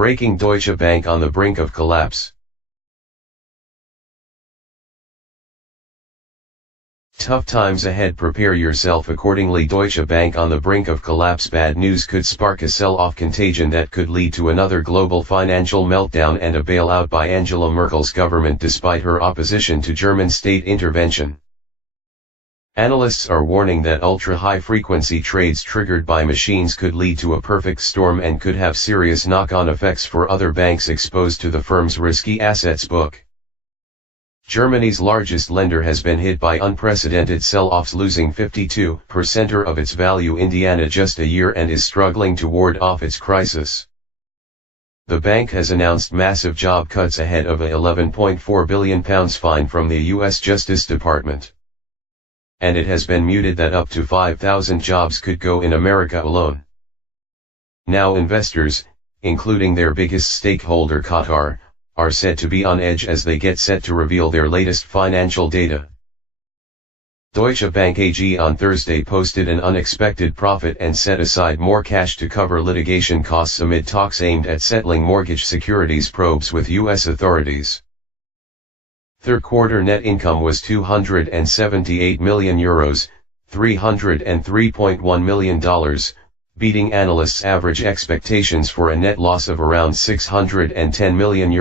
Breaking: Deutsche Bank on the brink of collapse. Tough times ahead, prepare yourself accordingly. Deutsche Bank on the brink of collapse. Bad news could spark a sell-off contagion that could lead to another global financial meltdown and a bailout by Angela Merkel's government despite her opposition to German state intervention. Analysts are warning that ultra-high-frequency trades triggered by machines could lead to a perfect storm and could have serious knock-on effects for other banks exposed to the firm's risky assets book. Germany's largest lender has been hit by unprecedented sell-offs, losing 52% of its value in just a year, and is struggling to ward off its crisis. The bank has announced massive job cuts ahead of a £11.4 billion fine from the US Justice Department. And it has been mooted that up to 5,000 jobs could go in America alone. Now investors, including their biggest stakeholder Qatar, are said to be on edge as they get set to reveal their latest financial data. Deutsche Bank AG on Thursday posted an unexpected profit and set aside more cash to cover litigation costs amid talks aimed at settling mortgage securities probes with US authorities. Third quarter net income was €278 million, $303.1 million, beating analysts' average expectations for a net loss of around €610 million.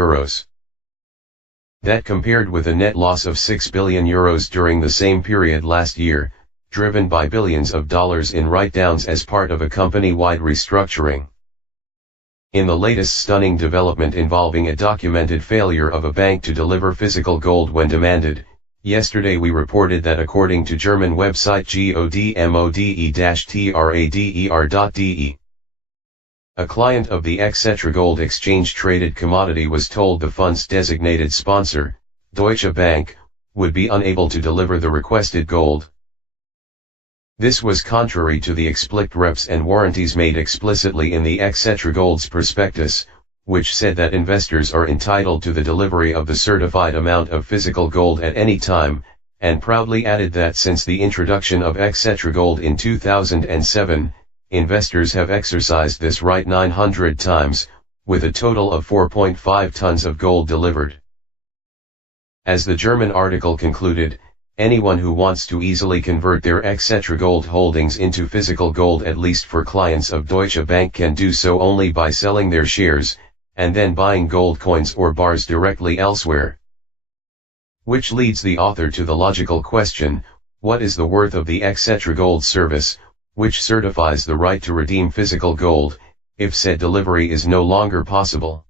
That compared with a net loss of €6 billion during the same period last year, driven by billions of dollars in write-downs as part of a company-wide restructuring. In the latest stunning development involving a documented failure of a bank to deliver physical gold when demanded, yesterday we reported that according to German website godmode-trader.de, a client of the etc. Gold exchange traded commodity was told the fund's designated sponsor, Deutsche Bank, would be unable to deliver the requested gold. This was contrary to the explicit reps and warranties made explicitly in the etc. Gold's prospectus, which said that investors are entitled to the delivery of the certified amount of physical gold at any time, and proudly added that since the introduction of etc. Gold in 2007, investors have exercised this right 900 times, with a total of 4.5 tons of gold delivered. As the German article concluded, anyone who wants to easily convert their etc. Gold holdings into physical gold, at least for clients of Deutsche Bank, can do so only by selling their shares, and then buying gold coins or bars directly elsewhere. Which leads the author to the logical question, what is the worth of the etc. Gold service, which certifies the right to redeem physical gold, if said delivery is no longer possible?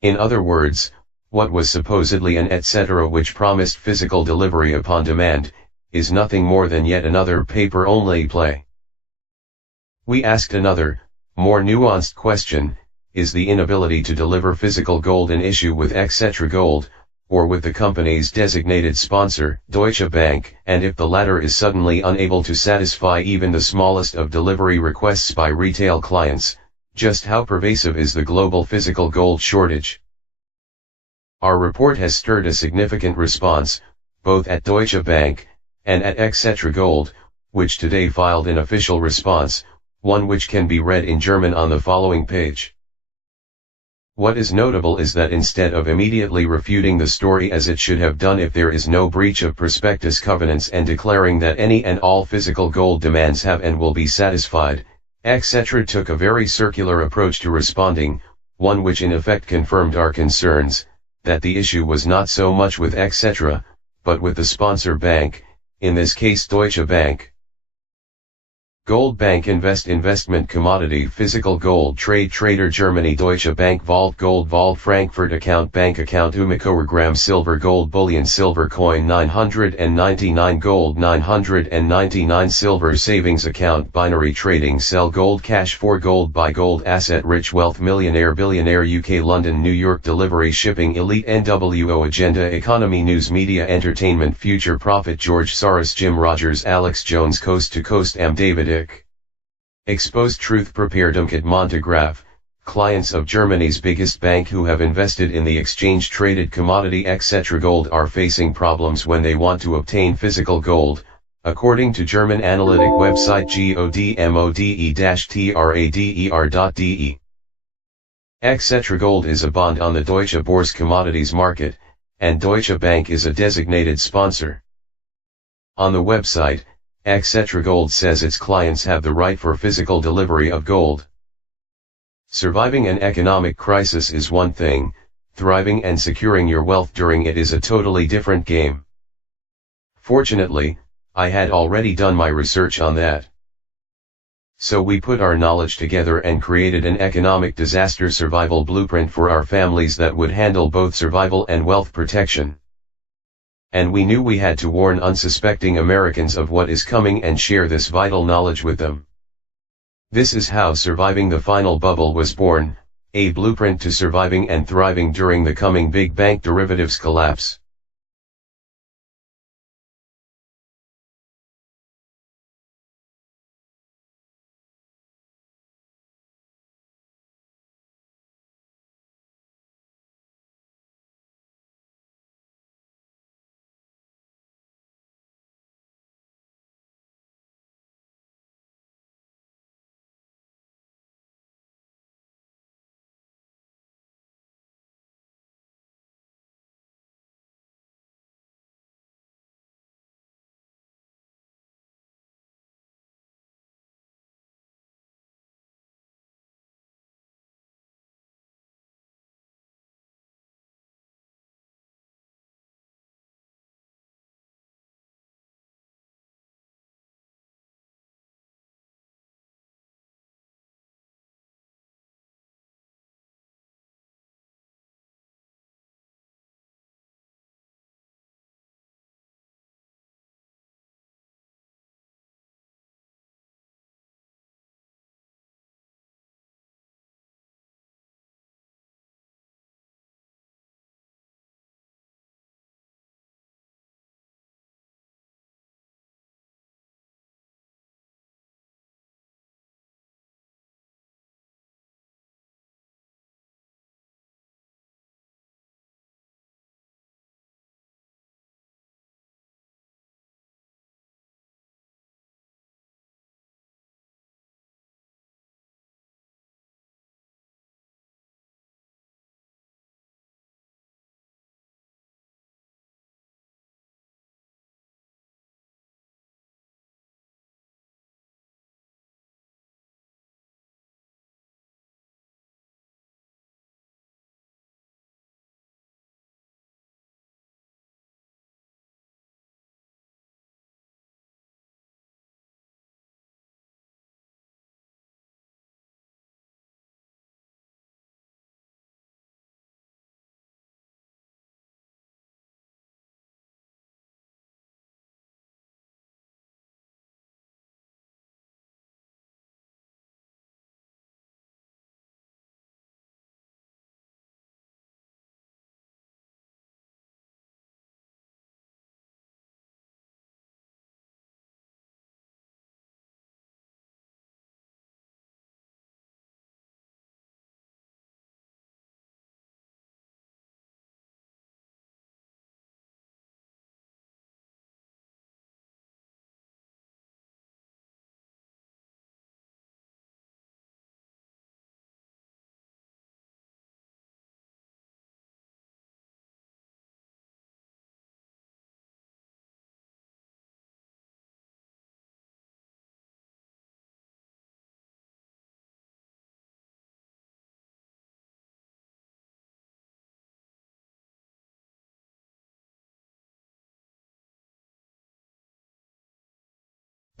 In other words, what was supposedly an etc. which promised physical delivery upon demand, is nothing more than yet another paper-only play. We asked another, more nuanced question, is the inability to deliver physical gold an issue with etc. Gold, or with the company's designated sponsor, Deutsche Bank, and if the latter is suddenly unable to satisfy even the smallest of delivery requests by retail clients, just how pervasive is the global physical gold shortage? Our report has stirred a significant response, both at Deutsche Bank, and at etc. Gold, which today filed an official response, one which can be read in German on the following page. What is notable is that instead of immediately refuting the story as it should have done if there is no breach of prospectus covenants and declaring that any and all physical gold demands have and will be satisfied, etc. took a very circular approach to responding, one which in effect confirmed our concerns, that the issue was not so much with etc., but with the sponsor bank, in this case Deutsche Bank. Gold Bank investment commodity physical gold trader Germany Deutsche Bank Vault Gold Vault Frankfurt account bank account Umicogram silver gold bullion silver coin 999 gold 999 silver savings account binary trading sell gold cash for gold buy gold asset rich wealth millionaire billionaire UK London New York delivery shipping elite NWO agenda economy news media entertainment future profit George Soros Jim Rogers Alex Jones coast to coast David Exposed truth prepared Montegraph, clients of Germany's biggest bank who have invested in the exchange-traded commodity etc. Gold are facing problems when they want to obtain physical gold, according to German analytic website godmode-trader.de. Etc. Gold is a bond on the Deutsche Börse commodities market, and Deutsche Bank is a designated sponsor. On the website, Etc. Gold says its clients have the right for physical delivery of gold. Surviving an economic crisis is one thing, thriving and securing your wealth during it is a totally different game. Fortunately, I had already done my research on that. So we put our knowledge together and created an economic disaster survival blueprint for our families that would handle both survival and wealth protection. And we knew we had to warn unsuspecting Americans of what is coming and share this vital knowledge with them. This is how Surviving the Final Bubble was born, a blueprint to surviving and thriving during the coming big bank derivatives collapse.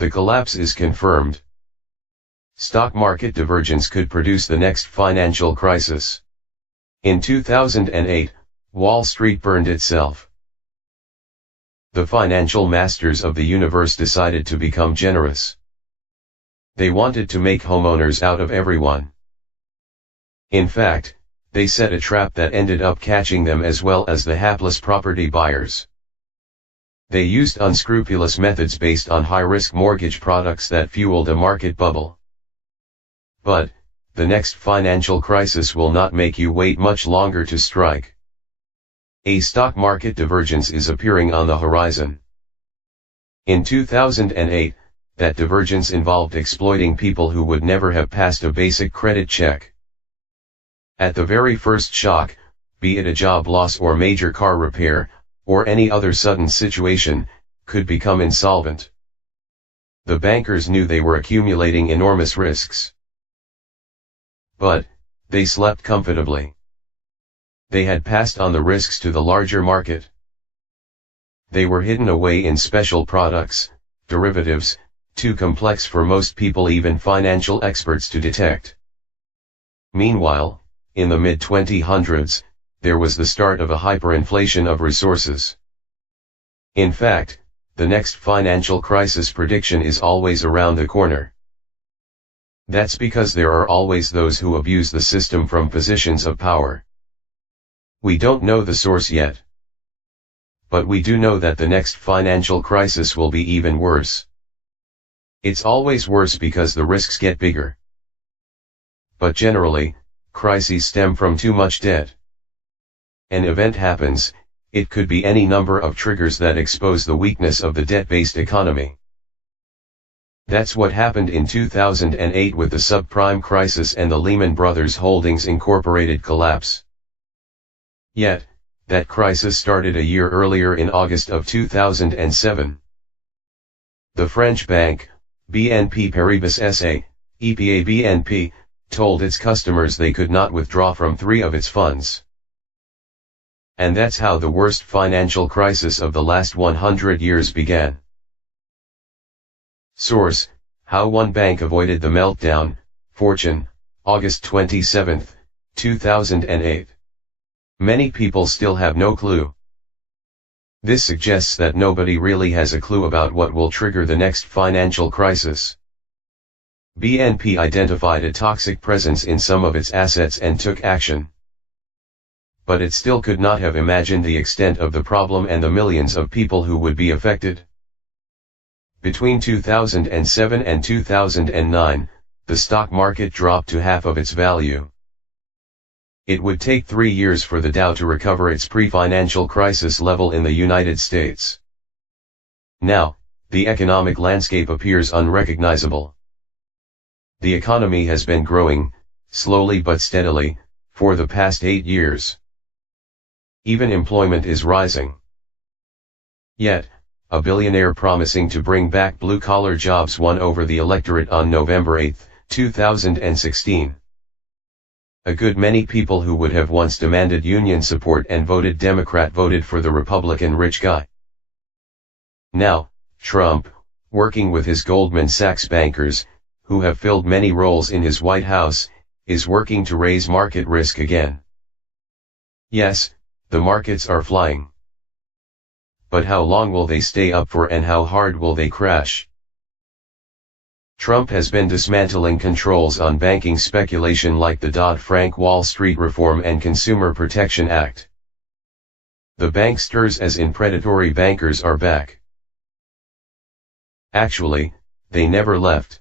The collapse is confirmed. Stock market divergence could produce the next financial crisis. In 2008, Wall Street burned itself. The financial masters of the universe decided to become generous. They wanted to make homeowners out of everyone. In fact, they set a trap that ended up catching them as well as the hapless property buyers. They used unscrupulous methods based on high-risk mortgage products that fueled a market bubble. But, the next financial crisis will not make you wait much longer to strike. A stock market divergence is appearing on the horizon. In 2008, that divergence involved exploiting people who would never have passed a basic credit check. At the very first shock, be it a job loss or major car repair, or any other sudden situation, could become insolvent. The bankers knew they were accumulating enormous risks. But, they slept comfortably. They had passed on the risks to the larger market. They were hidden away in special products, derivatives, too complex for most people, even financial experts, to detect. Meanwhile, in the mid-2000s, there was the start of a hyperinflation of resources. In fact, the next financial crisis prediction is always around the corner. That's because there are always those who abuse the system from positions of power. We don't know the source yet. But we do know that the next financial crisis will be even worse. It's always worse because the risks get bigger. But generally, crises stem from too much debt. An event happens, it could be any number of triggers that expose the weakness of the debt-based economy. That's what happened in 2008 with the subprime crisis and the Lehman Brothers Holdings Incorporated collapse. Yet, that crisis started a year earlier in August of 2007. The French bank, BNP Paribas SA, EPA BNP, told its customers they could not withdraw from 3 of its funds. And that's how the worst financial crisis of the last 100 years began. Source: How One Bank Avoided the Meltdown, Fortune, August 27, 2008. Many people still have no clue. This suggests that nobody really has a clue about what will trigger the next financial crisis. BNP identified a toxic presence in some of its assets and took action. But it still could not have imagined the extent of the problem and the millions of people who would be affected. Between 2007 and 2009, the stock market dropped to half of its value. It would take 3 years for the Dow to recover its pre-financial crisis level in the United States. Now, the economic landscape appears unrecognizable. The economy has been growing, slowly but steadily, for the past 8 years. Even employment is rising. Yet, a billionaire promising to bring back blue-collar jobs won over the electorate on November 8, 2016. A good many people who would have once demanded union support and voted Democrat voted for the Republican rich guy. Now, Trump, working with his Goldman Sachs bankers, who have filled many roles in his White House, is working to raise market risk again. Yes, the markets are flying. But how long will they stay up for, and how hard will they crash? Trump has been dismantling controls on banking speculation like the Dodd-Frank Wall Street Reform and Consumer Protection Act. The banksters, as in predatory bankers, are back. Actually, they never left.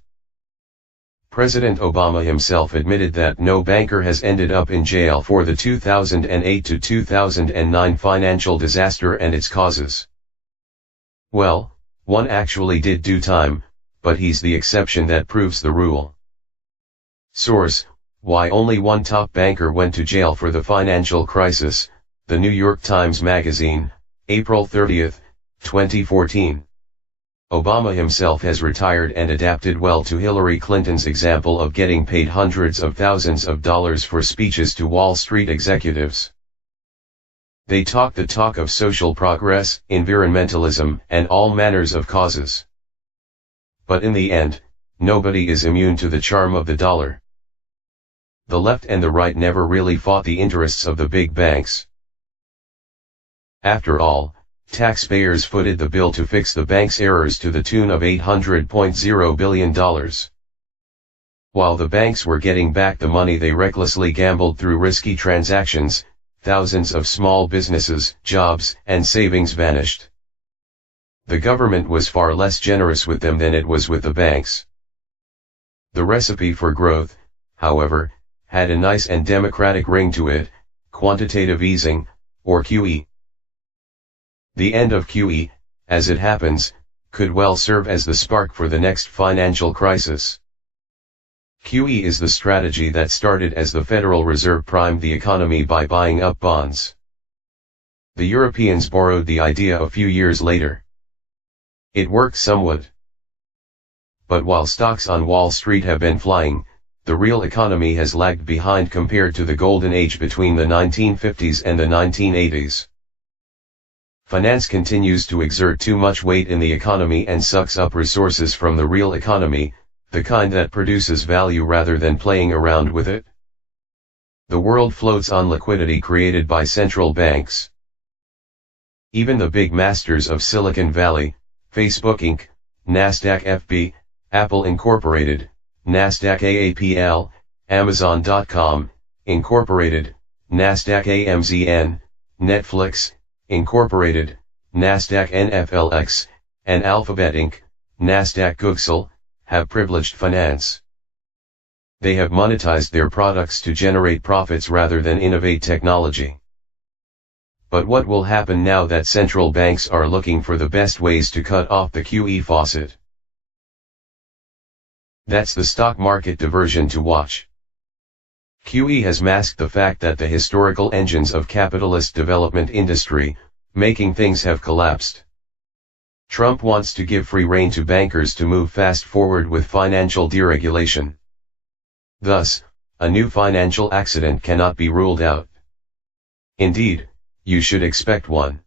President Obama himself admitted that no banker has ended up in jail for the 2008 to 2009 financial disaster and its causes. Well, one actually did do time, but he's the exception that proves the rule. Source: Why only one top banker went to jail for the financial crisis, The New York Times Magazine, April 30, 2014. Obama himself has retired and adapted well to Hillary Clinton's example of getting paid hundreds of thousands of dollars for speeches to Wall Street executives. They talk the talk of social progress, environmentalism, and all manners of causes. But in the end, nobody is immune to the charm of the dollar. The left and the right never really fought the interests of the big banks. After all, taxpayers footed the bill to fix the bank's errors to the tune of $800.0 billion. While the banks were getting back the money they recklessly gambled through risky transactions, thousands of small businesses, jobs, and savings vanished. The government was far less generous with them than it was with the banks. The recipe for growth, however, had a nice and democratic ring to it: quantitative easing, or QE. The end of QE, as it happens, could well serve as the spark for the next financial crisis. QE is the strategy that started as the Federal Reserve primed the economy by buying up bonds. The Europeans borrowed the idea a few years later. It worked somewhat. But while stocks on Wall Street have been flying, the real economy has lagged behind compared to the golden age between the 1950s and the 1980s. Finance continues to exert too much weight in the economy and sucks up resources from the real economy, the kind that produces value rather than playing around with it. The world floats on liquidity created by central banks. Even the big masters of Silicon Valley, Facebook Inc., Nasdaq FB, Apple Incorporated, Nasdaq AAPL, Amazon.com, Incorporated, Nasdaq AMZN, Netflix, Incorporated, Nasdaq NFLX, and Alphabet Inc., Nasdaq Google, have privileged finance. They have monetized their products to generate profits rather than innovate technology. But what will happen now that central banks are looking for the best ways to cut off the QE faucet? That's the stock market diversion to watch. QE has masked the fact that the historical engines of capitalist development industry, making things have collapsed. Trump wants to give free rein to bankers to move fast forward with financial deregulation. Thus, a new financial accident cannot be ruled out. Indeed, you should expect one.